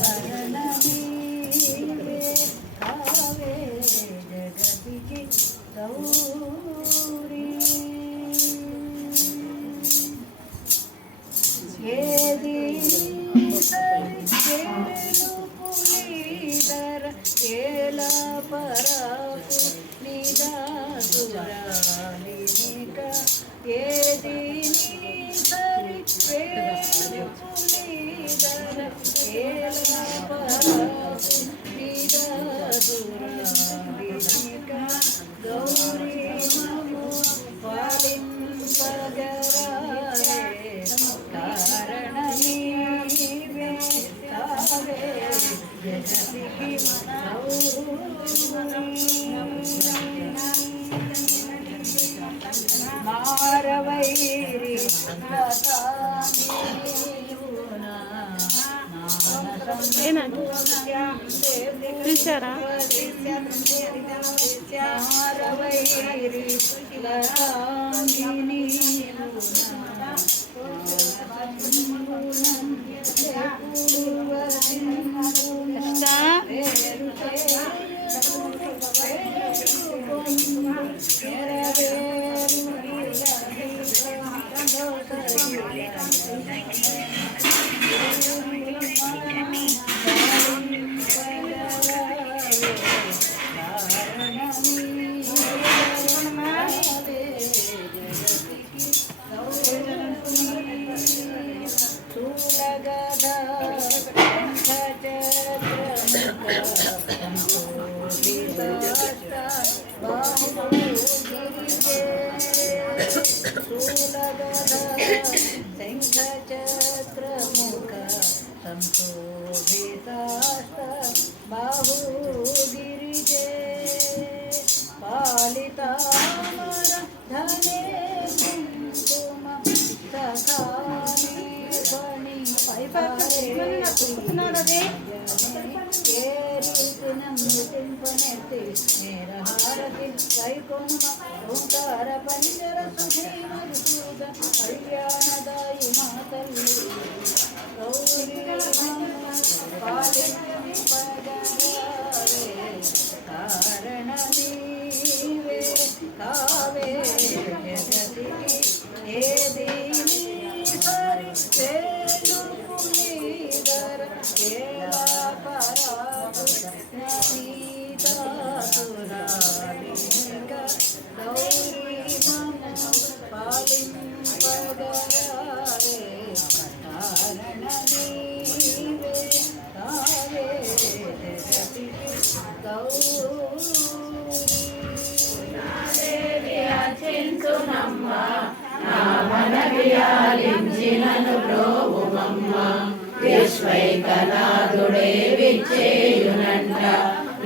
కారణమీవే Gauri すいません。Oh, సుధీమధుసూద కళ్యాణదాయి మాతల్లి Gauri పాలింపగరావే మనవియాలించినను ప్రోభుమమ్మ విశ్వైకనాథుడే విచ్చేయునంట.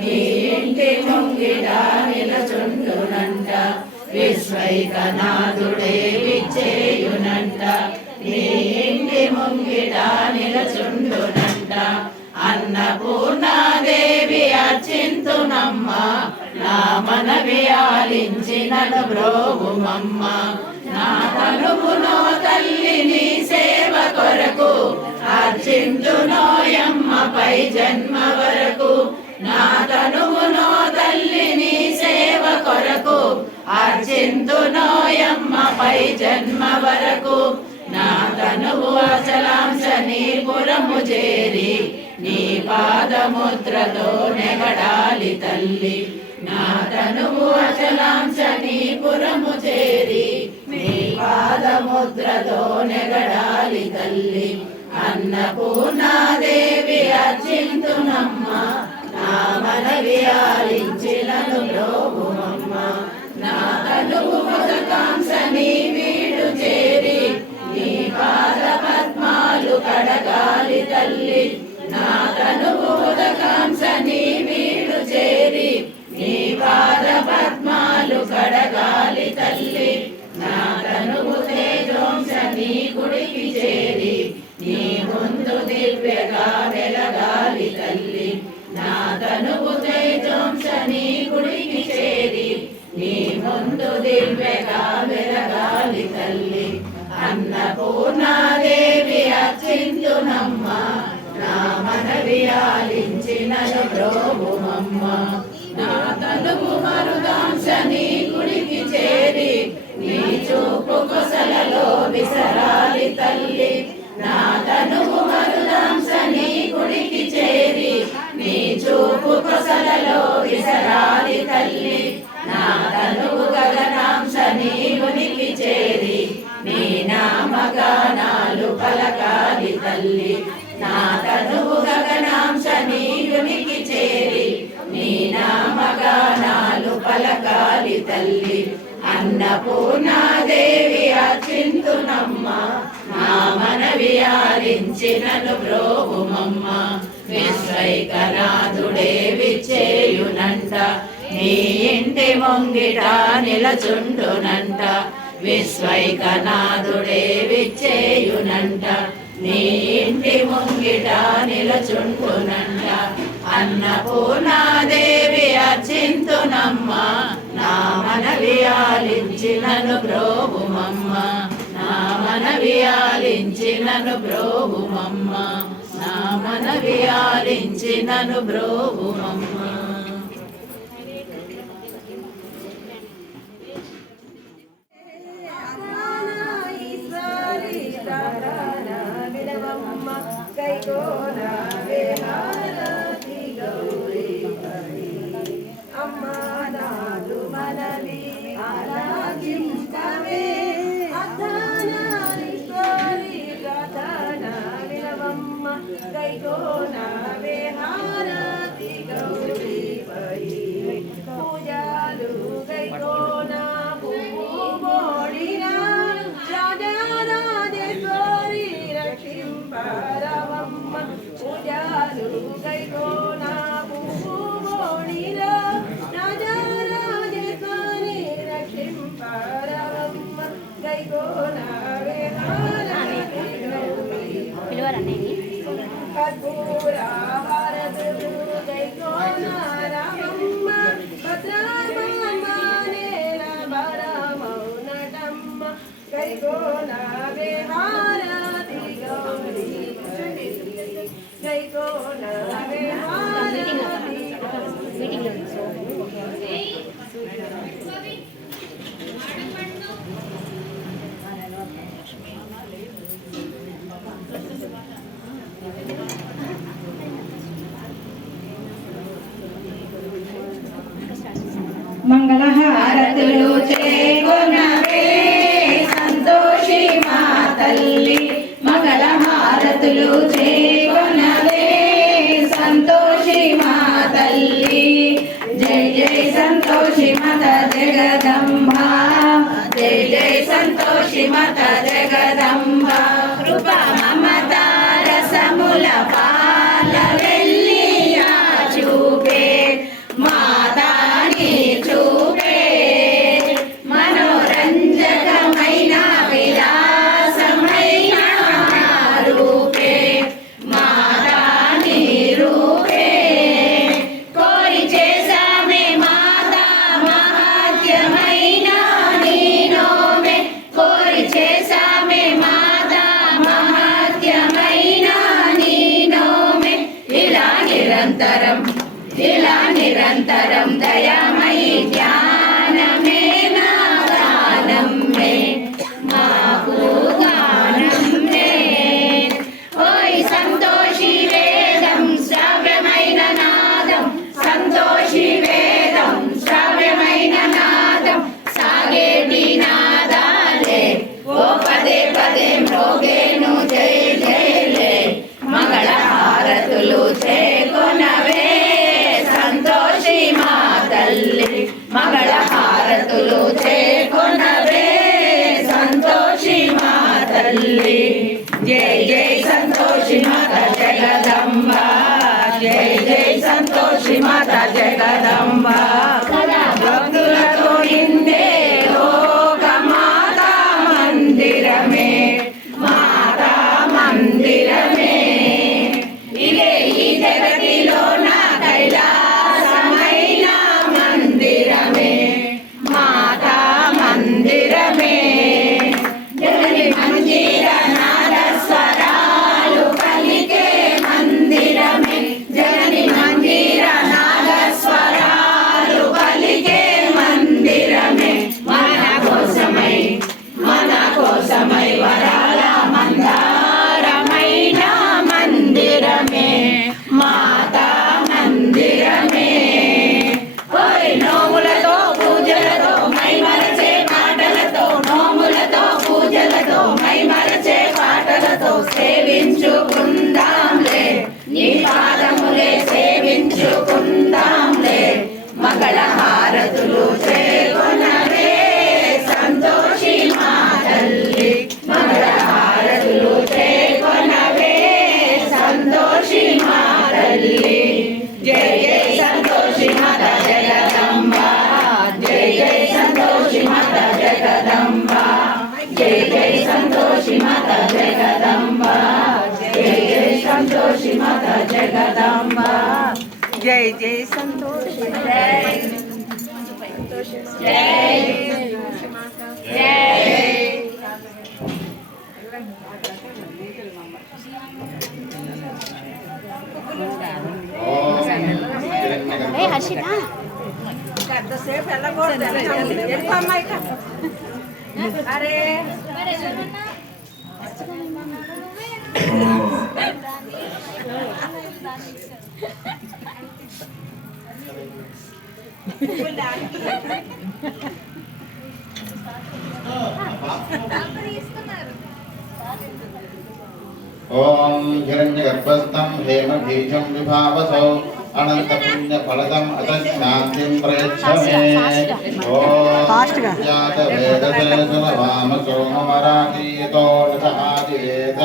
నీ ఇంటి ముంగిట నిలచుండునంట. విశ్వైకనాథుడే విచ్చేయునంట. నీ ఇంటి ముంగిట నిలచుండునంట. అన్నపూర్ణాదేవి అర్చింతునమ్మ. నా మనవి ఆలించినను బ్రోగుమమ్మ వరకు కొరకు అర్చింతునోయమ్మపై జన్మ వరకు. నా తనువునో తల్లి నీ సేవ కొరకు అర్చింతునోయమ్మపై జన్మ వరకు. నా తనువు అచలాంశ నీ పురము చేరి నీ పాదముద్రతో నెగడాలి తల్లి. నా తనువు అచలాంశ నీ పురము చేరి పాదముద్రతో నెగడాలి తల్లి. అన్నపూర్ణాదేవి అర్చింతు త్రోవు మమ్మ నా తలుపు మరుదాంశ నీ గుడికి చేరి నీ చూపు కొసలలో విసరాలి తల్లి. నా తనువు మరుదాంశ నీ గుడికి చేరి నీ చూపు కొసలలో పలకాలి తల్లి. నా తనువు గగనా అన్నపూర్ణాదేవి అచింతునమ్మ నా మనవి ఆరించినను బ్రోగుమమ్మ విశ్వైకనాథుడేవి చేయునంట నీ ఇంటి ముంగిట నిలచుండునంట. విశ్వైకనాథుడేవి చేయునంట నీ ఇంటి ముంగిట నిలచుండునంట. అన్నపూర్ణాదేవి అచింతునమ్మా మనవి ఆలించినను ప్రోభుమమ్మ. నా మనవి ఆలించినను ప్రోభుమమ్మ. నా మనవి ఆలించినను ప్రోభుమమ్మ కైకోనా ಶೋಭೆ ಹಾರತಿ ಗೌರಿ 不要 te Joe. జగదంబ జై జై సంతోష్ హర్షిత ఎంతసేపు వెళ్ళకూడదు వెళ్ళిపోమ్మా ఇక అరే ఓం హిరణ్యగర్భస్థం హేమ బీజం విభావసౌ అనంత పుణ్య ఫలదం అత శాంతిం ప్రయచ్చమే. ఓయాత వేదసేన వామ సోమరాజీతో సహాయేత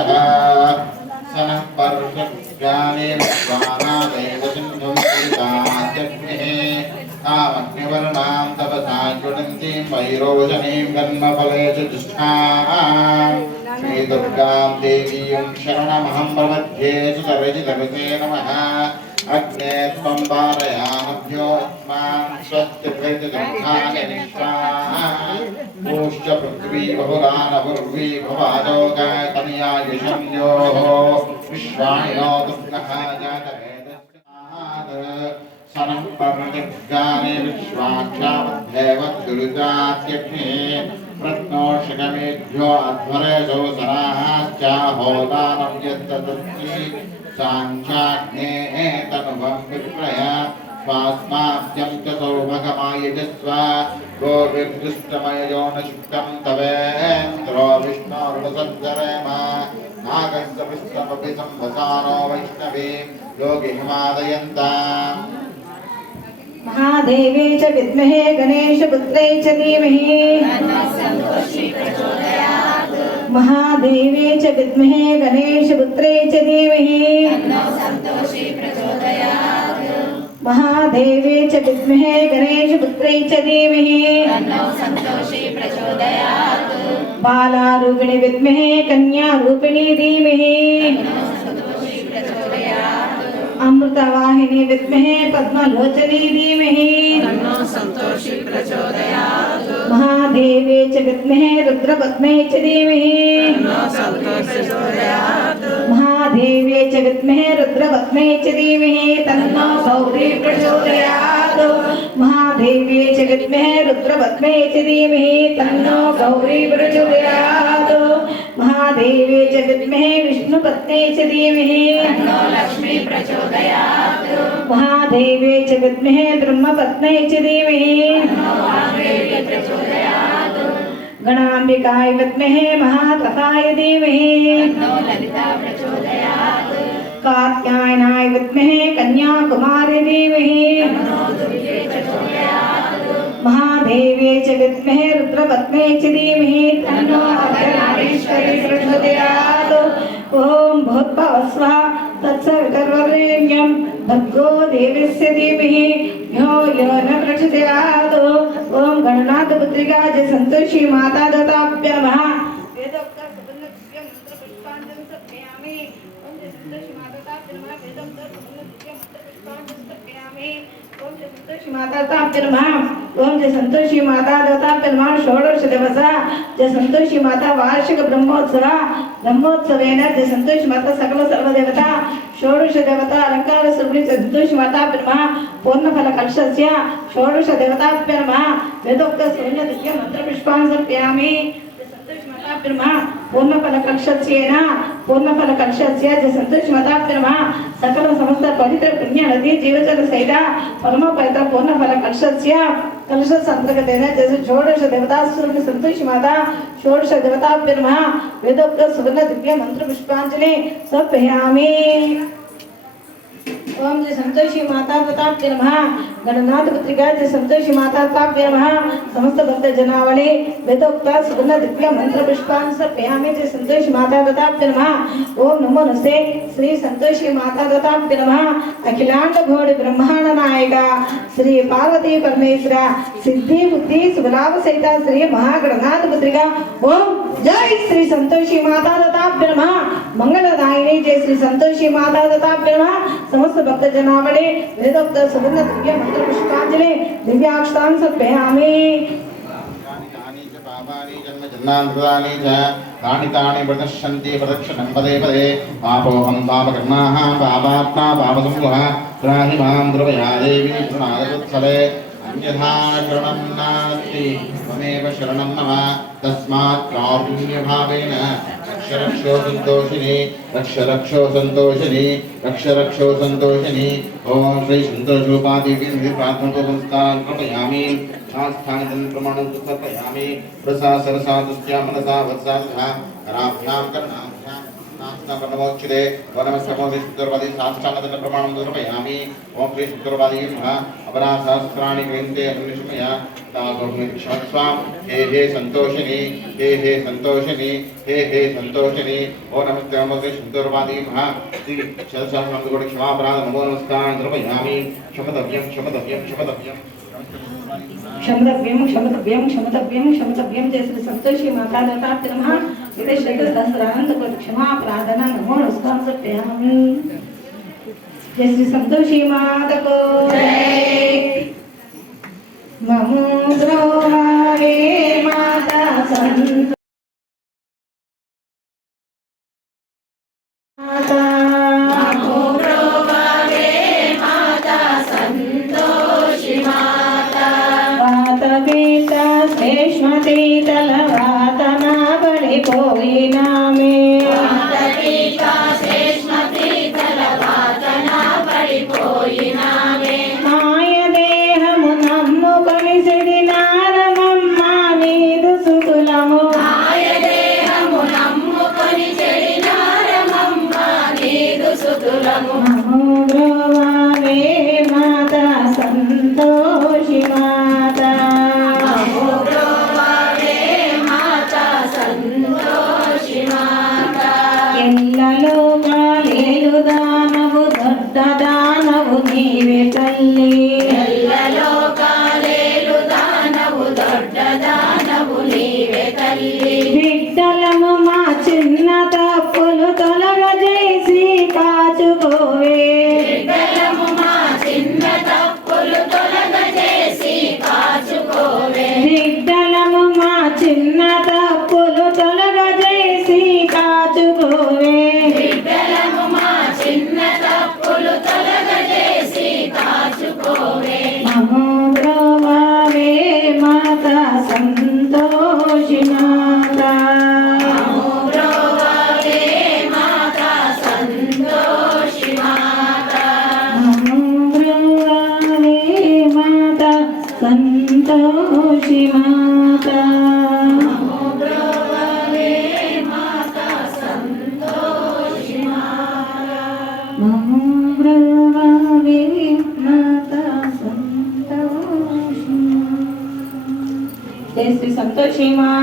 సన పర్ష జ్ఞానే ప్రాణాదేవసం तामग्निवर्णां तपसां गृणन्तीं वैरोचनीं कर्मफले च श्रीदुर्गां देवीं शरणमहं प्रमध्ये च तविजितविते नमः। अग्ने त्वं पारयामभ्योऽस्मान् स्वस्तिभृतिदुःखानिष्ठाश्च पृथ्वी बहुरानपूर्वी भवादोगतनियायुषं योः विश्वायो दुर्गः जात अग्राने विश्वाक्षावद्भैवद्गुरुजात्यघ्ने प्रत्नोषकमेभ्यो अध्वरेशो सराश्चाहोदानं यत्तदस्ति साङ्ख्याग्नेः तनुभं विप्रय स्वास्माभ्यं च सौभगमायजस्व गोविन्दुष्टमययो न शुक्तं तवेन्द्रो विष्णोरुणसञ्चरेम नागन्तविष्टमपि संवसानो वैष्णवीं लोके हिमादयन्ताम् महादेवे च विद्महे गणेशपुत्रे च धीमहि। महादेवे च विद्महे गणेशपुत्रे च धीमहि। महादेवे च विद्महे गणेशपुत्रे च धीमहि। बालारूपिणि विद्महे कन्यारूपिणि धीमहि। अमृतवाहिनी विद्महे पद्मलोचनी धीमहि। महादेवे च विद्महे रुद्रपद्मे च धीमहि। महादेवे च विद्महे रुद्रपद्मे च धीमहि। तन्नो गौरी प्रचोदयात्। महादेवे च विद्महे रुद्रपद्मे च धीमहि। तन्नो गौरी प्रचोदयात्। महादेवे जगद्मे विष्णुपत्ने च देवी लक्ष्मी प्रचोदयात्। महादेवे जगद्मे ब्रह्मपत्ने च देवी गणाम्बिकाय कात्यायनाय विद्महे कन्याकुमारी महादेवे च विद्महे रुद्रपद्मे च धीमहि तन्नो अर्धनारीश्वरी प्रचोदयात् ॐ भूत्भवस्वः तत्सवितर्वरेण्यं भर्गो देवस्य धीमहि। यो यो न प्रचोदयात् ॐ च सन्तोषी माता दत्ताभ्य नमः। वेदोक्त सुवर्णदिव्य मन्त्रपुष्पाञ्जलिं समर्पयामि ॐ जय सन्तोषी माता नमः वेदोक्त सुवर्णदिव्य मन्त्रपुष्पाञ्जलिं समर्पयामि ॐ जय सन्तोषी माता ताभ्य नमः ॐ जय सन्तोषी माता दत्ताभ्य नमः षोडश दिवस जय सन्तोषी माता वार्षिक ब्रह्मोत्सव ब्रह्मोत्सवेन जय सन्तोषी माता सकल सर्वदेवता षोडश ಸಂತೋಷಮದಾಪ್ತಿರ್ಮ ಪೂರ್ಣಫಲ ಕಕ್ಷಸ್ಯೇನ ಪೂರ್ಣಫಲ ಕಕ್ಷಸ್ಯ ಸಂತೋಷಮದಾಪ್ತಿರ್ಮ ಸಕಲ ಸಮಸ್ತ ಪವಿತ್ರ ಪುಣ್ಯ ನದಿ ಜೀವಜಲ ಸೈಲ ಪರಮ ಪವಿತ್ರ ಪೂರ್ಣಫಲ ಕಕ್ಷಸ್ಯ ಕಲಶ ಸಂತರ್ಗತೇನ ಜಸ ಷೋಡಶ ದೇವತಾಸ್ವರೂಪಿ ಸಂತೋಷಮಾದ ಷೋಡಶ ದೇವತಾಭ್ಯರ್ಮ ವೇದೋಕ್ತ ಸುವರ್ಣ ದಿವ್ಯ ಮಂತ್ರ ಪುಷ್ಪಾಂಜಲಿ ಸ್ವಪಯಾಮಿ ఓం శ్రీ సంతోషి మాతా ప్రతాప్య నమ. గణనాథ పుత్రిక శ్రీ సంతోషి మాతా ప్రతాప్య నమ. సమస్త భక్త జనావళి వేదోక్త సుగుణ దివ్య మంత్ర పుష్పాన్ని సమర్పయామి శ్రీ సంతోషి మాతా ప్రతాప్య నమ. ఓం నమో నస్తే శ్రీ సంతోషి మాతా ప్రతాప్య నమ. అఖిలాండ ఘోడి బ్రహ్మాండ నాయక శ్రీ పార్వతీ పరమేశ్వర సిద్ధి బుద్ధి శుభలాభ సహిత శ్రీ మహాగణనాథ పుత్రిక. ఓం జై శ్రీ సంతోషి మాతా దత్తాభ్యమ మంగళదాయిని జై శ్రీ సంతోషి మాతా దత్తాభ్యమ సమస్త భక్త జనావళి వేదోక్త సుగంధ దివ్య మంత్ర పుష్పాంజలి దివ్యాక్షతాం సమర్పయామి పాపాని జన్మ జన్మాంధ్రాని చ తాని తాని ప్రదర్శంతి ప్రదక్షిణం పదే పదే. పాపోహం పాపకర్మా పాపాత్మా పాపసంగుహ రాహి మాం కృపయా దేవి తృణాదోత్సవే అన్యథా నాస్తి त्वमेव शरण मम। तस्मात् कारुण्यभावेन रक्ष रक्षो सन्तोषिनि रक्ष रक्षो सन्तोषिनि। ॐ श्री सन्तोषोपाधिविधिप्रार्थनोपंस्तान् कृपयामि संस्थानितं प्रमाणं तु कल्पयामि रसा सरसा मनसा वत्सा राभ्यां कर्णाभ्यां नास्तापनमोच्यते वनमस्तमोदिष्टुर्वदि साष्टाङ्गदण्ड प्रमाणं ॐ श्री नमः अपराधसहस्राणि ग्रन्थे अन्विष्मय तादोर्निक्षमस्वां हे हे सन्तोषिनि हे नमस्ते नमस्ते शुक्रवादी नमः शतसहस्रं క్షమతవ్యం క్షమతవ్యం క్షమతవ్యం క్షమతవ్యం చేసిన సంతోషి మాతాదాత నమ. ఇదే శేఖరసహస్రానంద క్షమా ప్రార్థన. నమో నమస్కారం జయ శ్రీ సంతోషి మాతకు. 자고 tinha